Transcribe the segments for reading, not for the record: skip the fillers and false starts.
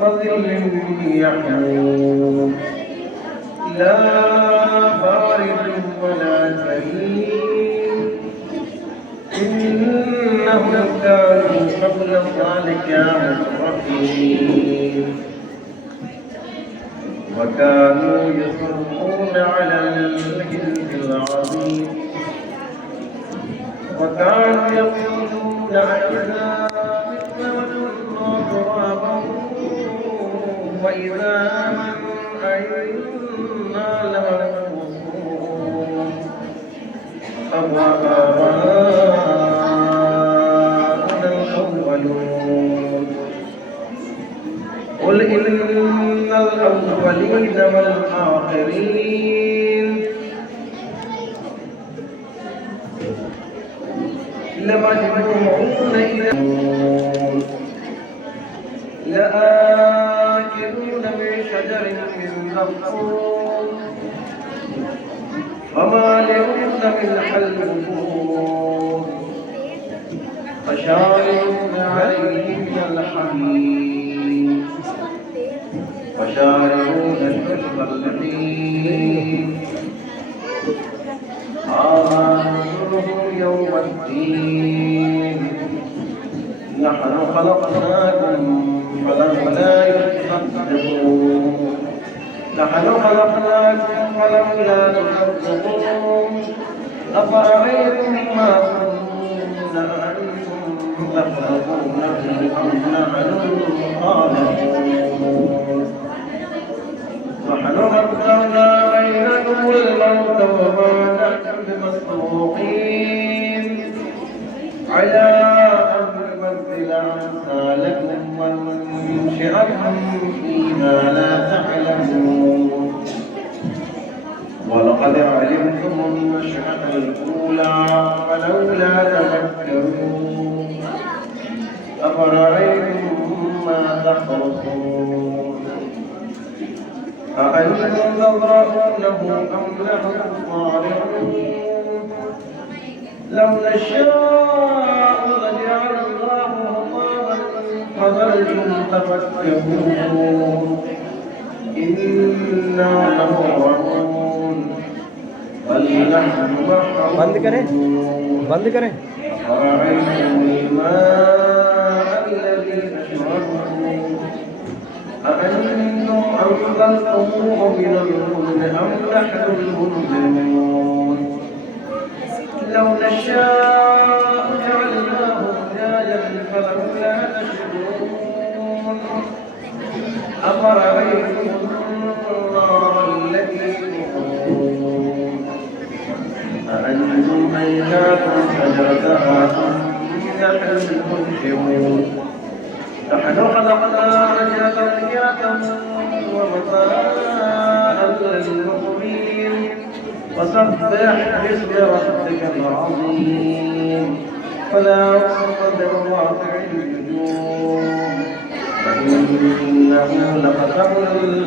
وظل يحموم لا بارد ولا كريم إنهم كانوا قبل ذلك مترفين وكانوا يصرون على الحلف العظيم وكانوا يقولون أئذا متنا وكنا ترابا وإذا أئنا لمبعوثون أوآباؤنا الأولون قل إن الأولين والآخرين لمجموعون إلى لآكلون من شجر من زقوم فمالئون منها البطون فشاربون عليه من الحميم وشاربون شرب الهيم هذا نزلهم يوم الدين نحن خلقناكم فلولا تصدقون نحن خلقناكم فلولا تصدقون أفرأيتم ما كنتم أنتم تخلقونه أم نحن الخالقون نحن قدرنا بينكم الموت وما نحن بمسبوقين على أن نبدل أمثالكم وننشئكم فيما لا تعلمون ولقد علمتم النشأة الأولى فلولا تذكرون أفرأيتم ما تحرثون أأنتم تزرعونه أم نحن الزارعون لو نشاء لجعلناه حطاما فظلتم تفكهون إنا لمغرمون بل نحن محرومون بند کریں أفرأيتم الماء الذي تشربون أأنتم أنزلتموه من المزن أم نحن المنزلون لو نشاء جعلناه أجاجا فلولا تشكرون أفرأيتم النار التي تورون أأنتم أنشأتم شجرتها أم نحن المنشئون نحن خلقناها تذكرة ومتاعا للمقوين وسبح باسم ربك العظيم فلا أقسم بمواقع النجوم فإنه لقسم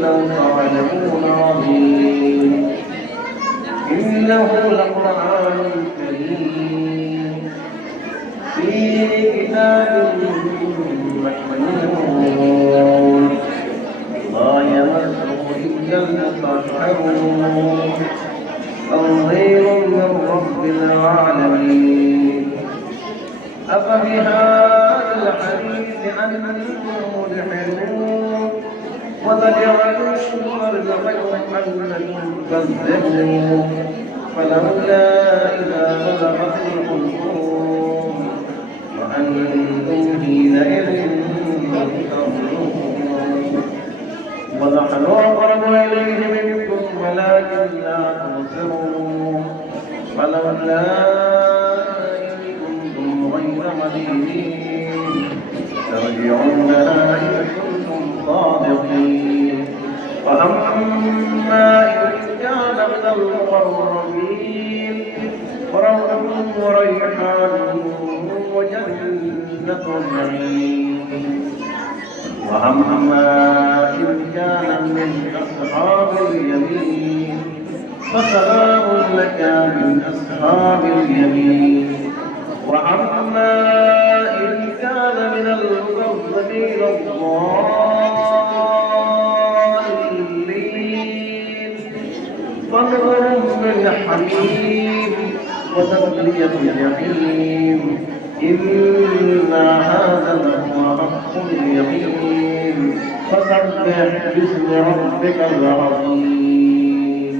لو تعلمون عظيم إنه لقرآن كريم في كتاب مكنون لا يمسه إلا المطهرون تنزيل من رب العالمين أفبهذا الحديث أنتم مدحنون وتجعلون رزقكم أنكم تكذبون فلولا إذا بلغت الحلقوم وأنتم حينئذ تنظرون ونحن أقرب إليه منكم ولكن لا تبصرون فلولا إن كنتم غير مدينين ترجعونها إن كنتم صادقين وأما إن كان من المقربين فروح وريحان وجنة نعيم وأما إن كان من أصحاب اليمين فسلام لك من أصحاب اليمين وأما إن كان من المكذبين الضالين فنظر من حميم وتصلية الجحيم إن هذا لهو حق اليقين فسبح باسم ربك العظيم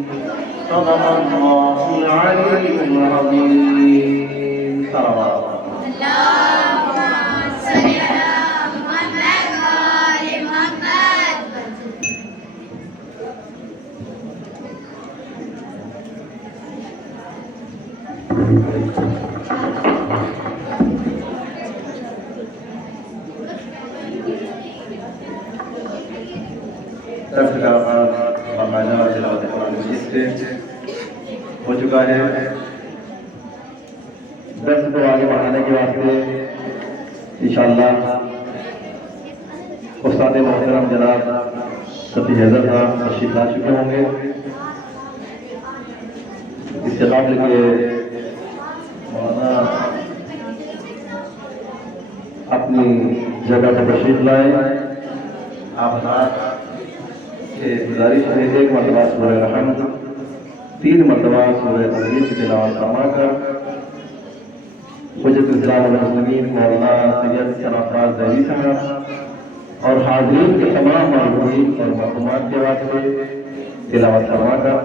صدق الله العلي العظيم صلوات اللهم صل على محمد وآل محمد. درس کا آغاز باقاعدہ تلاوت قرآن مجید سے ہو چکا ہے. درس کو آگے بڑھانے کے واسطے انشاءاللہ استاد محترم جناب صفی حیدر صاحب تشریف لا چکے ہوں گے. اس کے قابل کے مولانا اپنی جگہ پر تشریف لائیں. آپ گزارش ہے ایک مرتبہ سورہ رحم 3 مرتبہ سورہ تحریم کی تلاوت فرما کر حجت اسلام المسلمین مولانا سید سرافراز ذیلی صاحب اور حاضرین کے تمام مرحومین اور مرحومات کے واسطے تلاوت فرما کر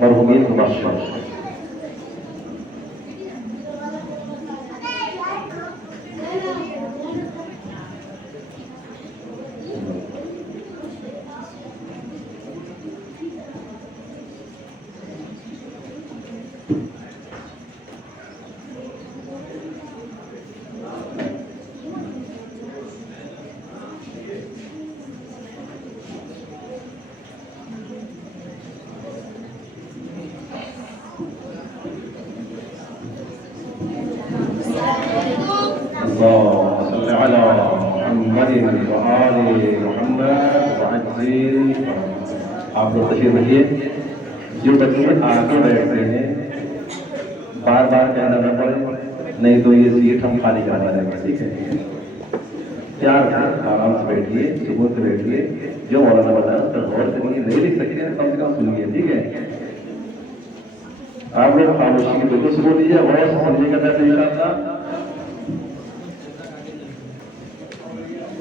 مرحومین کو بخشیں. اللهم صل على محمد وآل محمد وعجل. آپ لوگ تشریف رکھیے. جو بچے آگے بیٹھتے ہیں بار بار کہنا نہ پڑے نہیں تو یہ سیٹ ہم خالی کروا دیں گے. ٹھیک ہے؟ پیار سے آرام سے بیٹھیے, سکون سے بیٹھیے. جو مولانا بتایا اس پر غور کریے. نہیں لکھ سکتے ہیں کم سے کم سنیے. ٹھیک ہے؟ آپ لوگ خاموشی کی بالکل سکون دیجیے. غور سے سمجھے کا درس انشاءاللہ.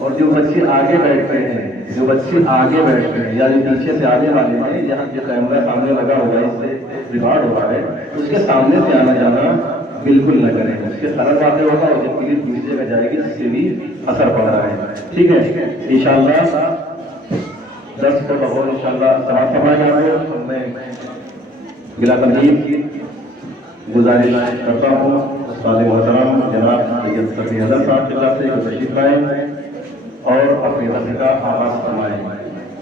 اور جو بچے آگے بیٹھتے ہیں یا جو پیچھے سے آنے والے ہیں, جہاں جو کیمرہ سامنے لگا ہوا ہے اس سے ریکارڈ ہو رہا ہے, اس کے سامنے سے آنا جانا بالکل نہ کریں. اس کے سرد واقع ہوگا اور جب کلید دوسری جگہ جائے گی جس سے بھی اثر پڑ رہا ہے. ٹھیک ہے؟ انشاءاللہ درس کو بہت انشاءاللہ سماعت فرمائیں گے. میں بلا تمہید گزارش کرتا ہوں استاد محترم جناب سید صفی حیدر صاحب کی طرف سے تشریف لائیں اور اپنے درس کا آغاز فرمائیں.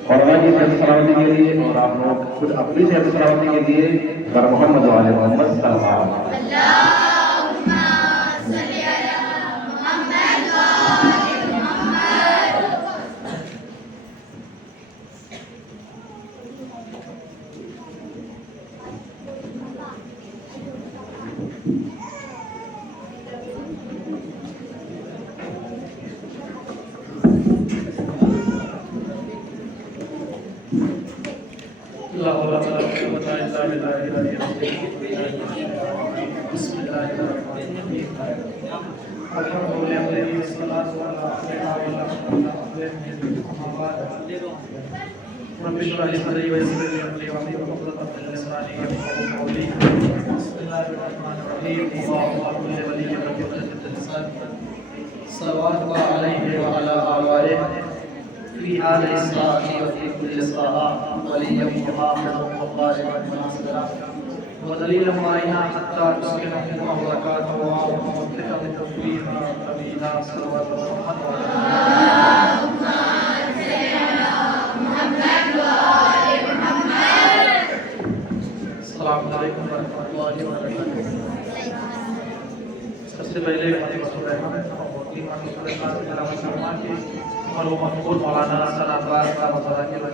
اور اللہ کی صحت سلامتی کے لیے اور آپ لوگ خود اپنی صحت سلامتی کے لیے بر محمد و آل محمد صلی اللہ علیہ وسلم. صلوات الله عليه وعلى آبائه في هذه الساعة وفي كل ساعة وليا وحافظا وقائما وناصرا ودليلا معينا حتى تسكنهم أرضك وموفقا لتوفيقا نبينا صلوات محمد اللهم صل على محمد وآل محمد. السلام عليكم ورحمة الله وبركاته. سب سے پہلے اور وہ مقبول مولانا حسن عباس کا مطالعہ کے بعد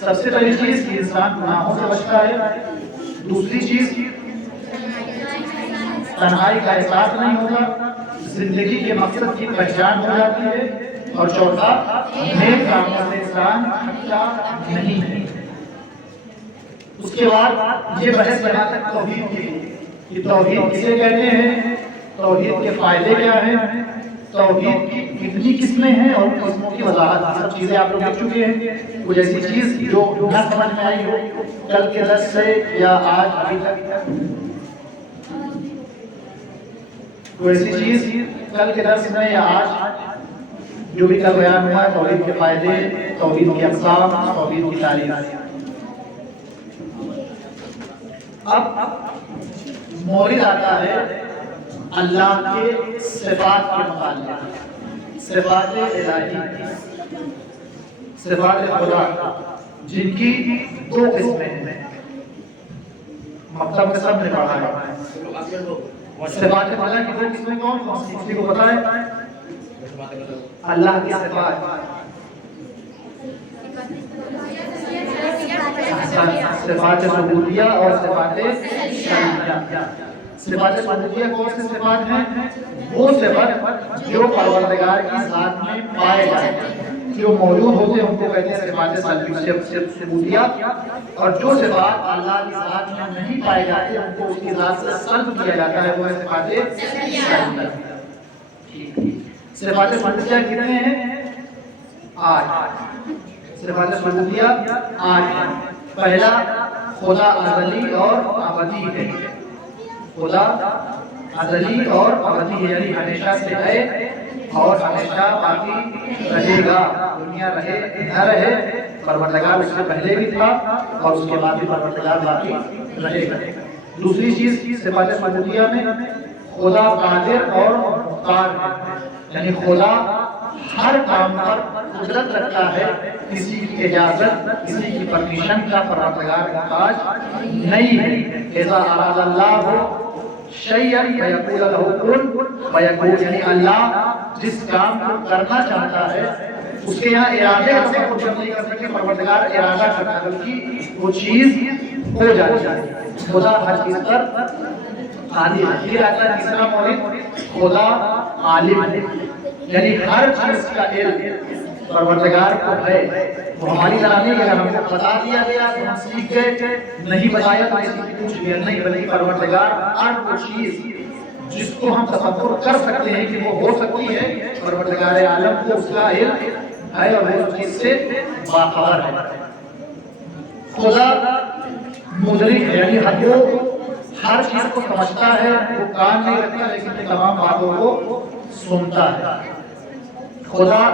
سب سے پہلی چیز کہ انسان گناہوں سے بچتا ہے، دوسری چیز تنہائی کا احساس نہیں ہوگا، زندگی کے مقصد کی پہچان ہو جاتی ہے، اور چوتھا نیک کاموں سے انسان تھکتا نہیں ہے۔ اس کے بعد یہ بحث یہاں تک توحید کی کہ توحید کسے کہتے ہیں، توحید کے فائدے کیا ہیں، توحید کی کتنی قسمیں ہیں اور قسموں کی وضاحت، سب چیزیں آپ لوگ دیکھ چکے ہیں۔ کوئی ایسی چیز جو نہ سمجھ میں آئی ہو کل کے درس سے یا آج ابھی تک، کوئی ایسی چیز کل کے درس میں یا آج جو بھی کل بیان ہوا ہے، توحید کے فائدے، توحید کی اقسام، توحید کی تعریف۔ اب مورد آتا ہے اللہ کے صفات کے متعلق، صفات الہی، صفات خدا، جن کی دو قسمیں ہیں، مکتب میں سب نے پڑھا ہے۔ صفات خدا کی دو قسمیں کون کون سی، کسی کو پتا ہے؟ اللہ کی صفات، صفات ربوبیہ اور صفات شرعیہ۔ صفات ربوبیہ کون سے صفات ہیں؟ وہ صفات جو پروردگار کی ذات میں پائے جاتے ہیں، جو موجود ہوتے ہیں ان کو کہتے ہیں صفات ربوبیہ، اور جو صفات اللہ کی ذات میں نہیں پائے جاتے ان کو اس کی ذات سے سلب کیا جاتا ہے، وہ ہے صفات شرعیہ۔ صفات ربوبیہ کتنے ہیں؟ 8۔ صفات ربوبیہ 8 ہیں۔ پہلا، خدا ازلی اور ابدی ہے، خدا ازلی اور ابدی ہے، یعنی ہمیشہ سے ہے اور ہمیشہ باقی رہے گا، دنیا رہے نہ رہے پروردگار اس سے پہلے بھی تھا اور اس کے بعد بھی پروردگار باقی رہے گا۔ دوسری چیز صفات ربوبیہ میں خدا قادر اور مختار ہے، یعنی خدا ہر کام پر قدرت رکھتا ہے، کسی کی اجازت، کسی کی پرمیشن کا پروردگار محتاج نہیں ہے۔ اذا اراد اللہ شیئا فیقول له کن فیکون، یعنی اللہ جس کام کو کرنا چاہتا ہے اس کے یہاں ارادے کا تصور نہیں کر سکتے، پروردگار ارادہ کرتا ہے بلکہ وہ چیز ہو جاتی ہے۔ خدا ہر چیز پر قادر ہے۔ پھر آتا ہے تیسرا مورد، خدا عالم ہے، یعنی ہر چیز کا علم پروردگار کو ہے، وہ ہماری طرح نہیں کہ اگر ہم کو بتا دیا گیا تو ہم سیکھ گئے، نہیں بتایا تو ایسی کچھ بھی نہیں، بلکہ پروردگار ہر وہ چیز جس کو ہم تصور کر سکتے ہیں کہ وہ ہو سکتی ہے، پروردگار عالم کو اس کا علم ہے اور وہ اس چیز سے باخبر ہے۔ خدا مدرک ہے، یعنی وہ ہر چیز کو سمجھتا ہے، وہ کان نہیں رکھتا لیکن تمام باتوں کو سنتا ہے۔ خدا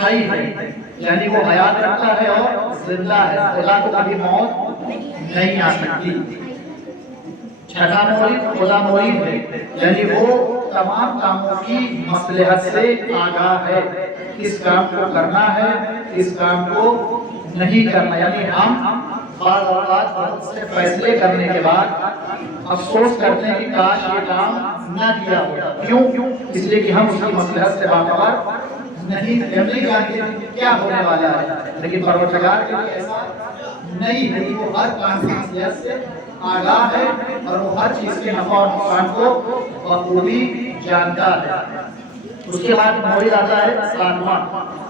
حی ہے، یعنی وہ حیات رکھتا ہے اور زندہ ہے، خدا کو کبھی موت نہیں آ سکتی۔ چھٹا مورد، خدا مرید ہے، یعنی وہ تمام کاموں کی مصلحت سے آگاہ ہے، کس کام کو کرنا ہے، کس کام کو نہیں کرنا، یعنی ہم بعض اوقات بہت سے فیصلے کرنے کے بعد افسوس کرتے ہیں کہ کاش یہ کام نہ کیا ہوتا، کیوں؟ اس لیے کہ ہم اس کی مصلحت سے باخبر نہیں جانتے کیا ہونے والا ہے، لیکن پروردگار کے لیے ایسا نہیں ہے، وہ ہر کام کی مصلحت سے آگاہ ہے اور وہ ہر چیز کے نفع اور نقصان کو بخوبی جانتا ہے۔ اس کے بعد مورد آتا ہے ساتواں،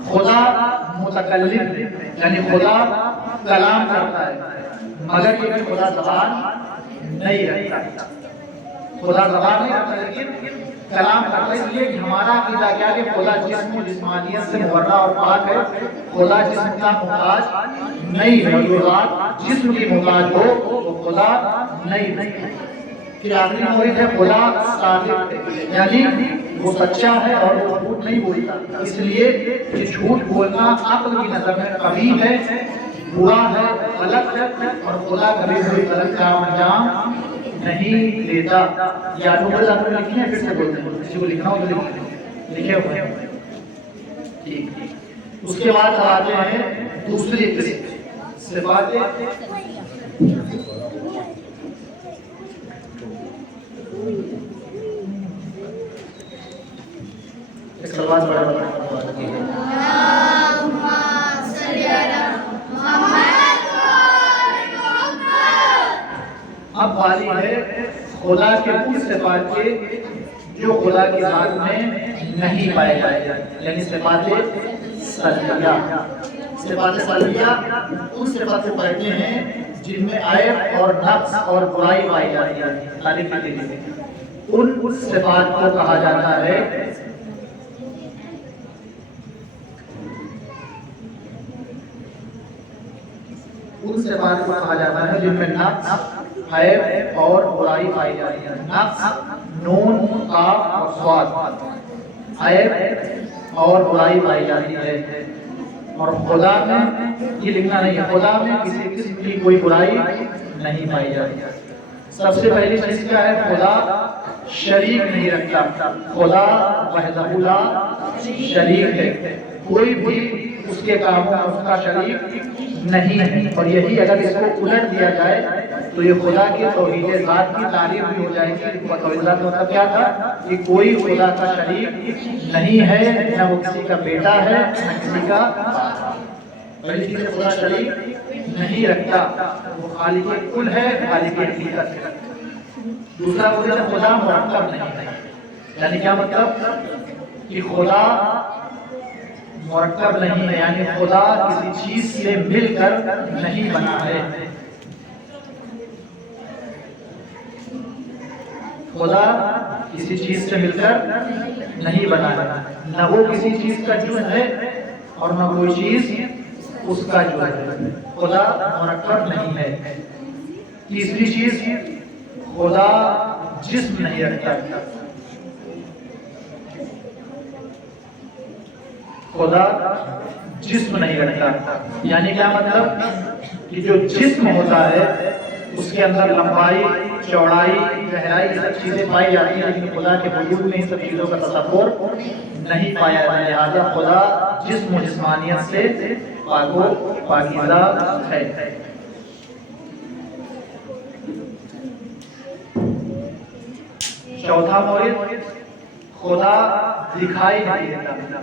خدا متکلم ہے، یعنی خدا کلام کرتا ہے مگر یہ خدا زبان نہیں رکھتا، خدا زبان نہیں رکھتا لیکن کلام کرتا ہے، اس لیے کہ ہمارا عقیدہ کیا کہ خدا جسم و جسمانیت سے مبرہ اور پاک ہے، خدا جسم کا محتاج نہیں ہے، جو ذات جسم کی محتاج ہو وہ خدا نہیں ہے۔ پھر آخری مورد ہے خدا صادق ہے، یعنی وہ سچا ہے اور وہ جھوٹ نہیں بولتا، اس لیے کہ جھوٹ بولنا عقل کی نظر میں قبیح ہے، برا ہے، غلط ہے، اور خدا کبھی کوئی غلط کام انجام نہیں دیتا۔ یا نمبر آپ نے لکھی ہیں، پھر سے بولتے ہیں، کسی کو لکھنا ہو تو لکھے ہوئے ہیں، ٹھیک۔ اس کے بعد آتے ہیں دوسری قسم، صفات اللهم صل خدا کے ان صفات کے جو خدا کی ذات میں نہیں پائے جائے، یعنی صفات سلبیہ۔ صفات سلبیہ ان صفات کو کہتے ہیں جن میں عیب اور نقص اور برائی پائی جاتی ہے، تعریف کے لیے ان صفات کو کہا جاتا ہے جن میں نقص، عیب اور برائی پائی جاتی ہے۔ نقص نون، قاف اور صاد، عیب اور برائی پائی جاتی ہے۔ اور خدا میں یہ لکھنا نہیں ہے، خدا میں کسی قسم کی کوئی برائی نہیں پائی جاتی۔ سب سے پہلی چیز کیا ہے؟ خدا شریک نہیں رکھتا، خدا وحدہ لا شریک ہے، کوئی بھی اس کے کاموں میں اس کا شریک نہیں ہے۔ اور یہی اگر اس کو الٹ دیا جائے تو یہ خدا کی توحید ذات کی تعریف بھی ہو جائے گی۔ توحید ذات کا مطلب کیا تھا؟ کہ کوئی خدا کا شریک نہیں ہے، نہ وہ کسی کا بیٹا ہے نہ کسی کا باپ۔ پہلی چیز خدا شریک نہیں رکھتا، وہ خالق کل ہے، خالق حقیقت ہے۔ دوسرا خدا مرکب نہیں ہے، یعنی کیا مطلب؟ کہ خدا مرکب نہیں ہے، یعنی خدا کسی چیز سے مل کر نہیں بنا ہے۔ خدا کسی چیز سے مل کر نہیں بنا ہے، نہ وہ کسی چیز کا جز ہے اور نہ کوئی چیز اس کا جز ہے۔ خدا مرکب نہیں ہے۔ تیسری چیز، خدا جسم نہیں رکھتا۔ خدا جسم نہیں رکھتا، یعنی کیا مطلب؟ کہ جو جسم ہوتا ہے اس کے اندر لمبائی، چوڑائی، گہرائی سب چیزیں پائی جاتی ہیں، لیکن خدا کے وجود میں ان سب چیزوں کا تصور نہیں پایا جاتا ہے۔ لہٰذا خدا جسم و جسمانیت سے پاک و پاکیزہ ہے۔ چوتھا مورد، خدا دکھائی نہیں دیتا،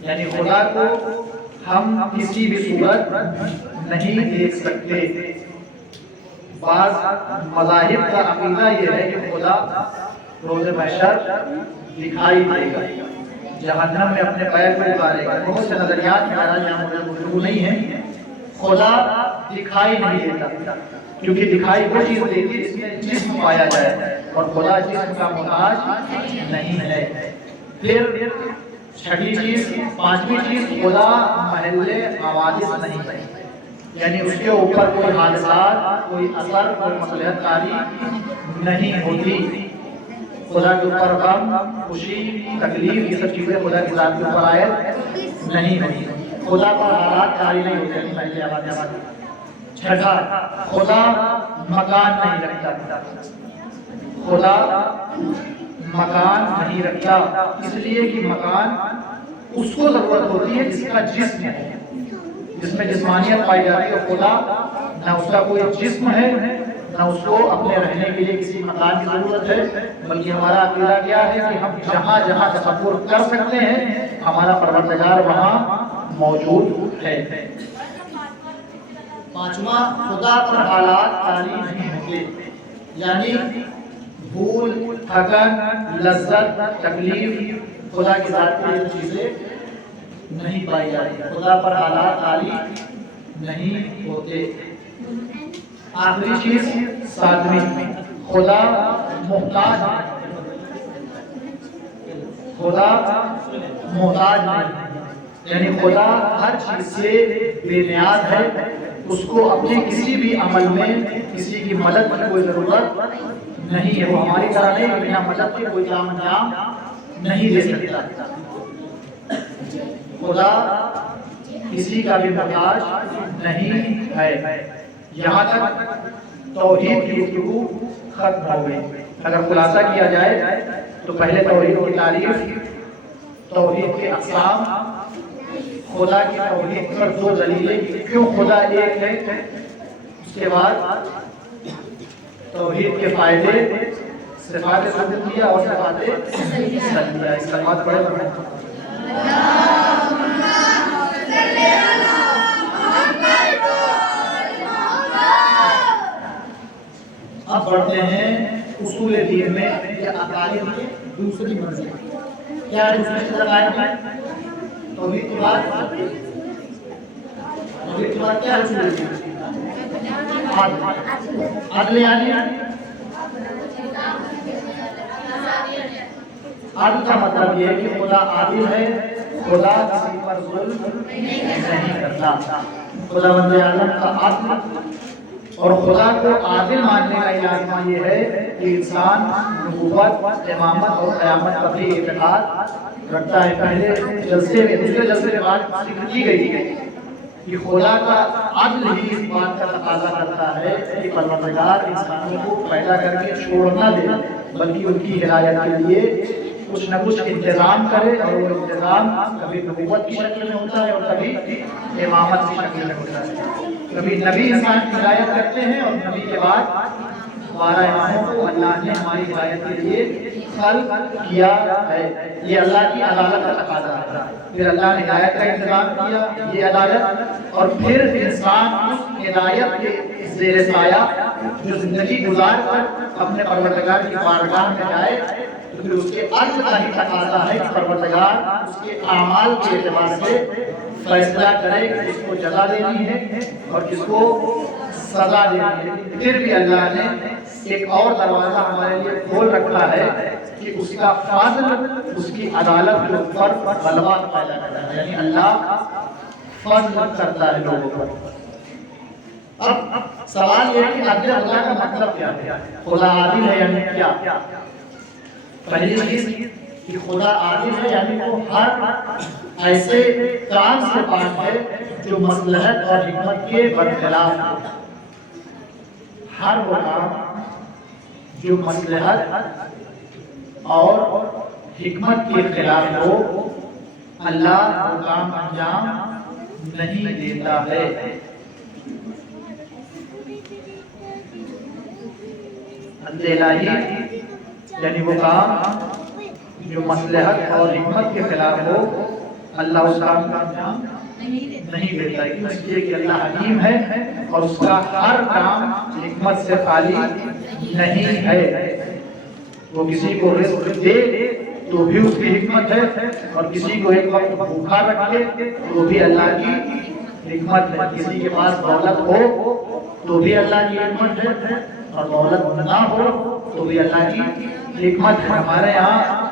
یعنی خدا کو ہم کسی بھی صورت نہیں دیکھ سکتے۔ بعض مذاہب کا عقیدہ یہ ہے کہ خدا روز محشر دکھائی دے گا، جہنم میں اپنے پیر کو اتارے گا۔ بہت سے نظریات میں گفتگو نہیں ہے۔ خدا دکھائی نہیں دیتا، کیونکہ دکھائی وہ چیز دیتی ہے جس میں جسم پایا جائے، اور خدا جسم کا محتاج نہیں ہے۔ پھر چھٹی چیز، پانچویں چیز، خدا محل حوادث نہیں ہے، یعنی اس کے اوپر کوئی حادثات، کوئی اثر، کوئی مصلحت کاری نہیں ہوتی۔ خدا کے اوپر غم، خوشی، تکلیف، یہ سب چیزیں خدا کی ذات کے اوپر عائد نہیں ہوتی۔ خدا پر حالات کاری نہیں ہوتے۔ پہلے آباد۔ چھٹا، خدا مکان نہیں رکھتا۔ خدا مکان نہیں رکھتا، اس لیے کہ مکان اس کو ضرورت ہوتی ہے جس کا جسم ہے، جس میں جسمانیت پائی جاتی ہے۔ خدا نہ اس کا کوئی جسم ہے، نہ اس کو اپنے رہنے کے لیے کسی مکان کی ضرورت ہے، بلکہ ہمارا عقیدہ کیا ہے کہ ہم جہاں جہاں تصور کر سکتے ہیں ہمارا پروردگار وہاں موجود ہے۔ پانچواں، خدا پر حالات کاری نہیں ہوتے، یعنی بھول، تھکن، لذت، تکلیف خدا کی ذات کی چیزیں نہیں پائی جاتی۔ خدا پر حالات کاری نہیں ہوتے۔ آخری چیز، ساتویں، خدا محتاج نہیں۔ خدا محتاج نہیں، یعنی خدا ہر چیز سے بے نیاز ہے، اس کو اپنے کسی بھی عمل میں کسی کی مدد کی کوئی ضرورت نہیں ہے۔ وہ ہماری طرح نہیں کہ بنا مدد کے کوئی کام انجام نہیں دے سکتا۔ خدا کسی کا بھی محتاج نہیں ہے۔ یہاں تک توحید کی گفتگو ختم ہو گئی۔ اگر خلاصہ کیا جائے تو پہلے توحید کی تعریف، توحید کے اقسام، خدا کی توحید پر دو دلیلیں کیوں خدا ایک ہے، اس کے بعد توحید کے فائدے، صفات ثبوتیہ اور صفات سلبیہ۔ اس کا بات پڑھے اب بڑھتے ہیں اصول دین میں یا عقائد کی دوسری منزل کیا ہے؟ دوسری عقائد میں توحید کے بعد کیا ہے؟ اصول دین عدل یعنی عدل کا مطلب یہ ہے کہ خدا عادل ہے، خدا کسی پر ظلم نہیں کرتا۔ خدا بند عالم کا عدل اور خدا کو عادل ماننے کا لازمہ یہ ہے کہ انسان نبوت، امامت اور قیامت کا بھی اعتقاد رکھتا ہے۔ پہلے جلسے میں، دوسرے جلسے کے بعد ذکر کی گئی کہ خدا کا عدل ہی اس بات کا تقاضا کرتا ہے کہ پروردگار انسانوں کو پیدا کر کے چھوڑ نہ دے، بلکہ ان کی ہدایت کے لیے کچھ نہ کچھ انتظام کرے، اور وہ انتظام کبھی نبوت کی شکل میں ہوتا ہے اور کبھی امامت کی شکل میں ہوتا ہے۔ کبھی نبی انسان کی ہدایت کرتے ہیں اور نبی کے بعد 12 اماموں کو اللہ نے ہماری ہدایت کے لیے خلق کیا ہے۔ یہ اللہ کی عدالت کا تقاضا ہے۔ پھر اللہ نے ہدایت کا انتظام کیا، یہ عدالت، اور پھر انسان اس ہدایت کے زیر سایہ جو زندگی گزار کر اپنے پروردگار کی بارگاہ میں جائے، تو پھر اس کے عدل کا ہی تقاضا ہے کہ پروردگار اس کے اعمال کے اعتبار سے فیصلہ کرے کہ کس کو جزا دینی ہے اور کس کو سزا دینی ہے۔ پھر بھی اللہ نے ایک اور دروازہ ہمارے لیے کھول رکھا ہے کہ اس کا فضل، اس کی عدالت کے اوپر غلبہ پیدا کرتا ہے، یعنی اللہ فضل کرتا ہے لوگوں پر۔ اب سوال یہ ہے کہ عدل اللہ کا مطلب کیا ہے؟ خدا عادل ہے یعنی کیا؟ پہلی چیز کہ خدا عادل ہے یعنی وہ ہر ایسے کام سے پاک ہے جو مصلحت اور حکمت کے برخلاف ہو۔ ہر وہ کام جو مصلحت اور حکمت کے خلاف ہو، اللہ وہ کام انجام نہیں دیتا ہے۔ عدل الہی یعنی وہ کام جو مصلحت اور حکمت کے خلاف ہو، اللہ اس کام کا انجام نہیں دیتا ہے، اس لیے کہ اللہ حکیم ہے اور اس کا ہر کام حکمت سے خالی نہیں ہے۔ وہ کسی کو رزق دے تو بھی اس کی حکمت ہے، اور کسی کو ایک وقت بھوکا رکھے تو بھی اللہ کی حکمت ہے۔ کسی کے پاس دولت ہو تو بھی اللہ کی حکمت ہے، اور دولت نہ ہو تو بھی اللہ کی حکمت ہے۔ ہمارے یہاں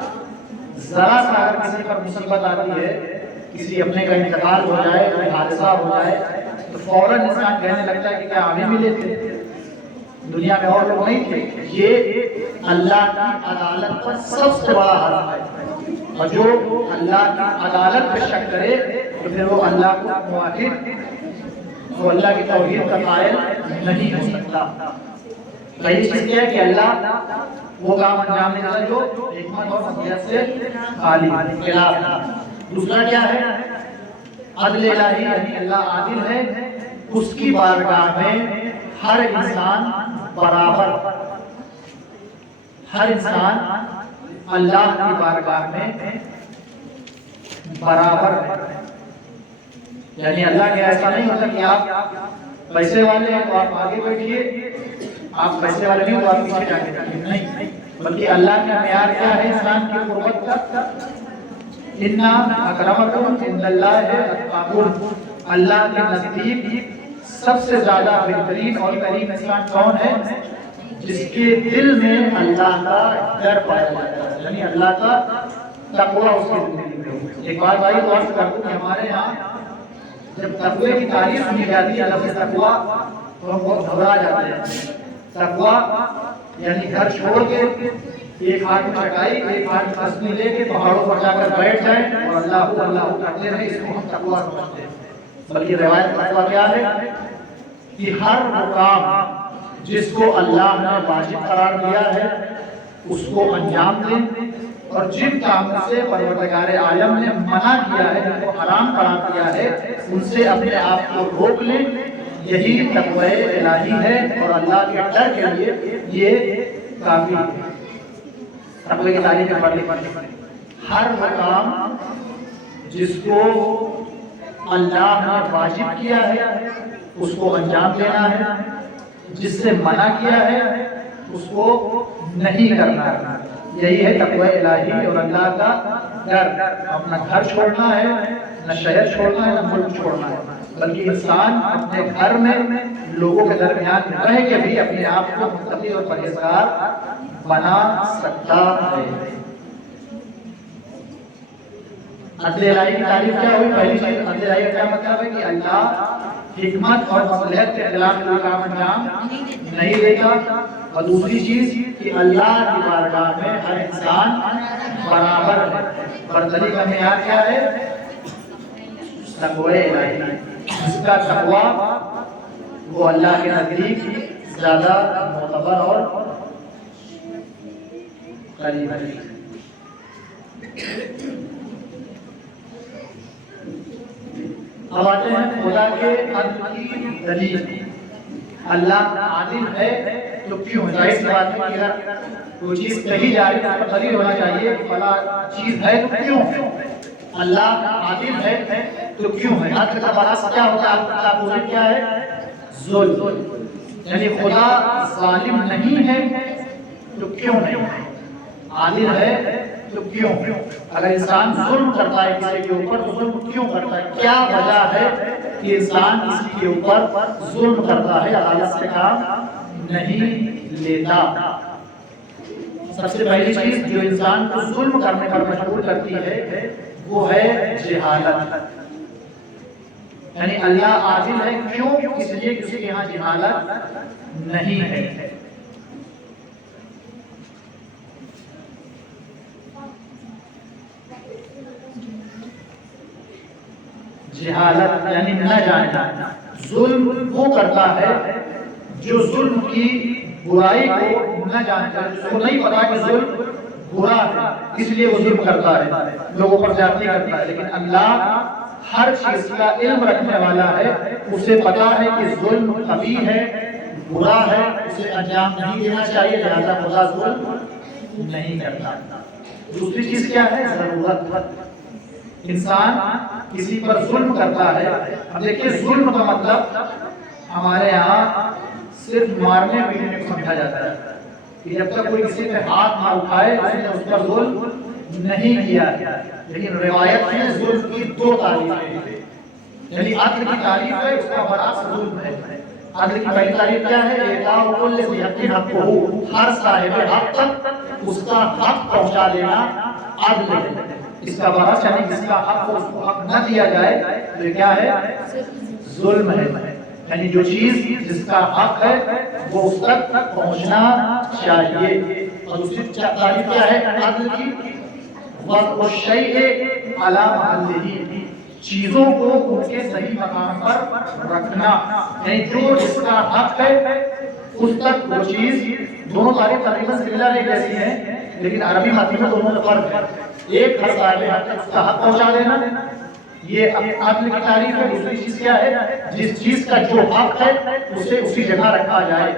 ذرا سا اگر کسی پر مصیبت آتی ہے، کسی اپنے کا انتقال ہو جائے، کوئی حادثہ ہو جائے، تو فوراً انسان کہنے لگتا ہے کہ کیا ہمیں ملے تھے، دنیا میں اور لوگ نہیں تھے۔ یہ اللہ کی عدالت پر سب سے بڑا حرام ہے، اور جو اللہ کی عدالت پہ شک کرے تو پھر وہ اللہ کو موحد، وہ اللہ کی توحید کا قائل نہیں ہو سکتا۔ پہلی چیز یہ ہے کہ اللہ وہ کام انجام نہیں دیتا جو حکمت اور مصلحت سے خالی خلاف ہے۔ دوسرا کیا ہے؟ عدل الہی یعنی اللہ عادل ہے، اس کی بارگاہ میں ہر انسان برابر، ہر انسان اللہ کی بارگاہ میں برابر ہے۔ یعنی اللہ کے ایسا نہیں ہوتا کہ آپ پیسے والے ہیں تو آپ آگے بیٹھیے، آپ پیسے والے نہیں تو آپ پیچھے جا کے بیٹھیے، نہیں، بلکہ اللہ کا معیار کیا ہے انسان کی قربت کا؟ اِنَّ أَكْرَمَكُمْ عِندَ اللَّهِ أَتْقَاكُمْ۔ اللہ کے نزدیک سب سے زیادہ بہترین اور کریم انسان کون ہے؟ جس کے دل میں اللہ کا ڈر پایا جاتا ہے، یعنی اللہ کا تقویٰ اس کی زندگی میں ہو۔ ایک بات بھائی غور سے کروں کہ ہمارے یہاں جب تقوی کی تعریف کی جاتی ہے لفظ تقویٰ تو ہم بہت گھبرا جاتے ہیں۔ تقویٰ یعنی گھر چھوڑ کے ایک ہاتھ میں چٹائی، ایک ہاتھ میں تسبیح لے کے پہاڑوں پر جا کر بیٹھ جائیں اور اللہ اللہ کرتے رہیں، اس کو ہم تقویٰ سمجھتے ہیں۔ بلکہ روایت تقویٰ کیا ہے کہ ہر وہ کام جس کو اللہ نے واجب قرار دیا ہے اس کو انجام دیں، اور جن کاموں سے پروردگار عالم نے منع کیا ہے، جن کو حرام قرار دیا ہے، ان سے اپنے آپ کو روک لیں۔ یہی تقوی الہی ہے، اور اللہ کے ڈر کے لیے یہ کافی ہے۔ تقوی کی تعریف پڑھیں، ہر وہ کام جس کو اللہ نے واجب کیا ہے اس کو انجام دینا ہے، جس سے منع کیا ہے اس کو نہیں کرنا ہے۔ یہی ہے تقوی الہی اور اللہ کا ڈر۔ اپنا گھر چھوڑنا ہے، نہ شہر چھوڑنا ہے، نہ ملک چھوڑنا ہے، بلکہ انسان اپنے گھر میں لوگوں کے درمیان رہ کے بھی اپنے آپ کو متقی اور پرہیزگار بنا سکتا ہے۔ عدل الہی کی تعریف کیا ہوئی؟ پہلی چیز عدل الہی کا کیا مطلب ہے کہ اللہ حکمت اور مصلحت کے خلاف کوئی کام انجام نہیں دیتا، اور دوسری چیز کہ اللہ کی بارگاہ میں ہر انسان برابر ہے۔ برتری کا معیار کیا ہے؟ تقوی الہی۔ جس کا تقوی وہ اللہ کے نزدیک زیادہ معتبر اور قریب ہے۔ اب آتے ہیں خدا کے عدل کی دلیل۔ اللہ عادل ہے تو کیوں؟ ظاہر سی بات ہے کہ اگر کوئی چیز کہی جا رہی ہے اس پر دلیل ہونا چاہیے کہ فلاں چیز ہے تو کیوں ہے؟ اللہ عادل ہے تو کیوں ہے؟ عدل کا برعکس کیا ہوتا ہے؟ اپوزٹ کیا ہے؟ ظلم۔ یعنی خدا ظالم نہیں ہے تو کیوں نہیں؟ عادل ہے تو کیوں؟ اگر انسان ظلم کرتا ہے کسی کے اوپر تو ظلم کیوں کرتا ہے؟ کیا وجہ ہے کہ انسان کسی کے اوپر ظلم کرتا ہے، عدالت سے کام نہیں لیتا؟ سب سے پہلی چیز جو انسان کو ظلم کرنے پر مجبور کرتی ہے وہ ہے جہالت۔ یعنی اللہ عادل ہے کیوں؟ اس لیے کسی کے یہاں جہالت نہیں ہے۔ جہالت یعنی نہ جاننا۔ ظلم وہ کرتا ہے جو ظلم کی برائی کو نہ جانتا ہے، اس کو نہیں پتا کہ ظلم برا ہے، اس لیے وہ ظلم کرتا ہے، لوگوں پر زیادتی کرتا ہے۔ لیکن اللہ ہر چیز کا علم رکھنے والا ہے، اسے پتا ہے کہ ظلم قبیح ہے، برا ہے، اسے انجام نہیں دینا چاہیے، لہذا خدا ظلم نہیں کرتا۔ دوسری چیز کیا ہے؟ ضرورت۔ انسان کسی پر ظلم کرتا ہے۔ اب دیکھیے ظلم کا مطلب ہمارے یہاں صرف مارنے پیٹنے کو سمجھا جاتا ہے کہ جب تک کوئی کسی پہ ہاتھ نہ اٹھائے اس نے اس پر ظلم نہیں کیا۔ لیکن روایت میں ظلم کی دو تعریفیں ہیں، یعنی عدل کی تعریف ہے، اس کا برعکس ظلم ہے۔ عدل کی پہلی تعریف کیا ہے؟ اعطاء کل ذی حق حقہ، ہر صاحب حق تک اس کا حق پہنچا دینا عدل ہے۔ اس کا برعکس یعنی جس کا حق اس کو حق نہ دیا جائے تو یہ کیا ہے؟ ظلم ہے۔ یعنی جو چیز جس کا حق ہے وہ اس تک پہنچنا چاہیے۔ اور دوسری تعریف کیا ہے عدل کی؟ وضع الشیء علی محلہ، چیزوں کو ان کے صحیح مقام پر رکھنا، یعنی جو جس کا حق ہے اس تک وہ چیز۔ دونوں تعریف تقریباً سملر ایک جیسی ہیں، لیکن عربی متن میں دونوں میں فرق ہے۔ ایک ہر صاحب حق اس کا حق پہنچا دینا، یہ عدل کی تعریف ہے۔ دوسری چیز کیا ہے؟ جس چیز کا جو حق ہے اسے اسی جگہ رکھا جائے۔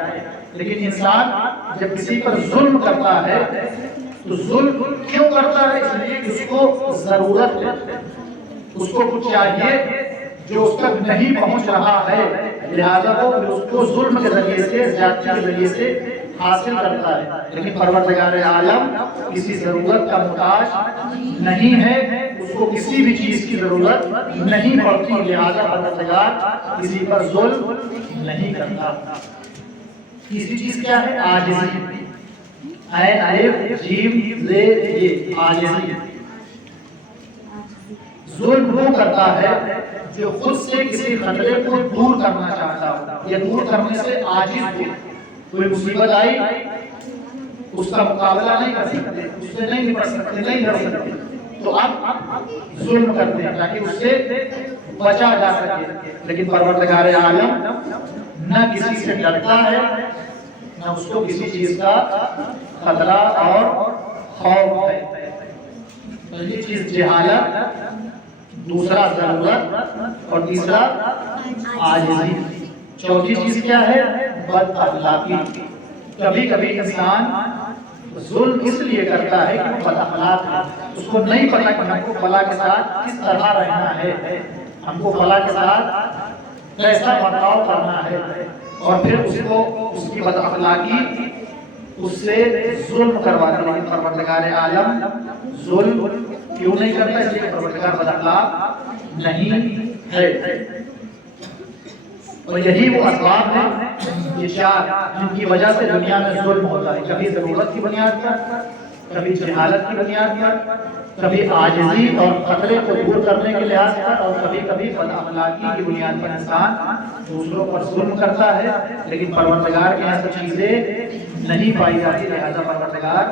لیکن انسان جب کسی پر ظلم کرتا ہے تو ظلم کیوں کرتا ہے؟ اس لیے کہ اس کو ضرورت ہے، اس کو کچھ چاہیے جو اس تک نہیں پہنچ رہا ہے، لہذا وہ اس کو ظلم کے ذریعے سے، زیادتی کے ذریعے سے حاصل کرتا ہے۔ لیکن پروردگار عالم کسی ضرورت کا محتاج نہیں ہے، اس کو کسی بھی چیز کی ضرورت نہیں پڑتی، لہذا پروردگار کسی پر ظلم نہیں کرتا۔ تیسری چیز کیا ہے؟ عاجزی۔ عین الف جیم زیر یہ عاجزی۔ ظلم وہ کرتا ہے جو خود سے کسی خطرے کو دور کرنا چاہتا ہو یا دور کرنے سے عاجز ہو۔ کوئی مصیبت آئی اس کا مقابلہ نہیں کر سکتے، اس سے نہیں نپٹ سکتے، نہیں لڑ سکتے، تو اب ظلم کرتے ہیں تاکہ اس سے بچا جا سکے۔ لیکن پروردگار عالم نہ کسی سے ڈرتا ہے نہ اس کو کسی چیز کا خطرہ اور خوف ہے۔ پہلی چیز جہالت، دوسرا ضرورت اور تیسرا عاجزی۔ چوتھی چیز کیا ہے؟ بد اخلاقی۔ کبھی کبھی انسان ظلم اس لیے کرتا ہے کہ وہ بد اخلاق ہے، اس کو نہیں پتا کہ ہم کو فلاں کے ساتھ کس طرح رہنا ہے، ہم کو فلاں کے ساتھ کیسا برتاؤ کرنا ہے، اور پھر اس کو اس کی بد اخلاقی اس سے ظلم کرواتے ہیں، لیکن پروردگار عالم ظلم کیوں نہیں کرتا؟ اس لیے پروردگار بد اخلاق نہیں ہے۔ اور یہی وہ اسباب ہیں یہ چار جن کی وجہ سے دنیا میں ظلم ہوتا ہے، کبھی ضرورت کی بنیاد پر، کبھی جہالت کی بنیاد پر، کبھی عاجزی اور خطرے کو دور کرنے کے لحاظ پر، اور کبھی کبھی بد اخلاقی کی بنیاد پر انسان دوسروں پر ظلم کرتا ہے۔ لیکن پروردگار کے یہاں سے چیزیں نہیں پائی جاتی، لہذا پروردگار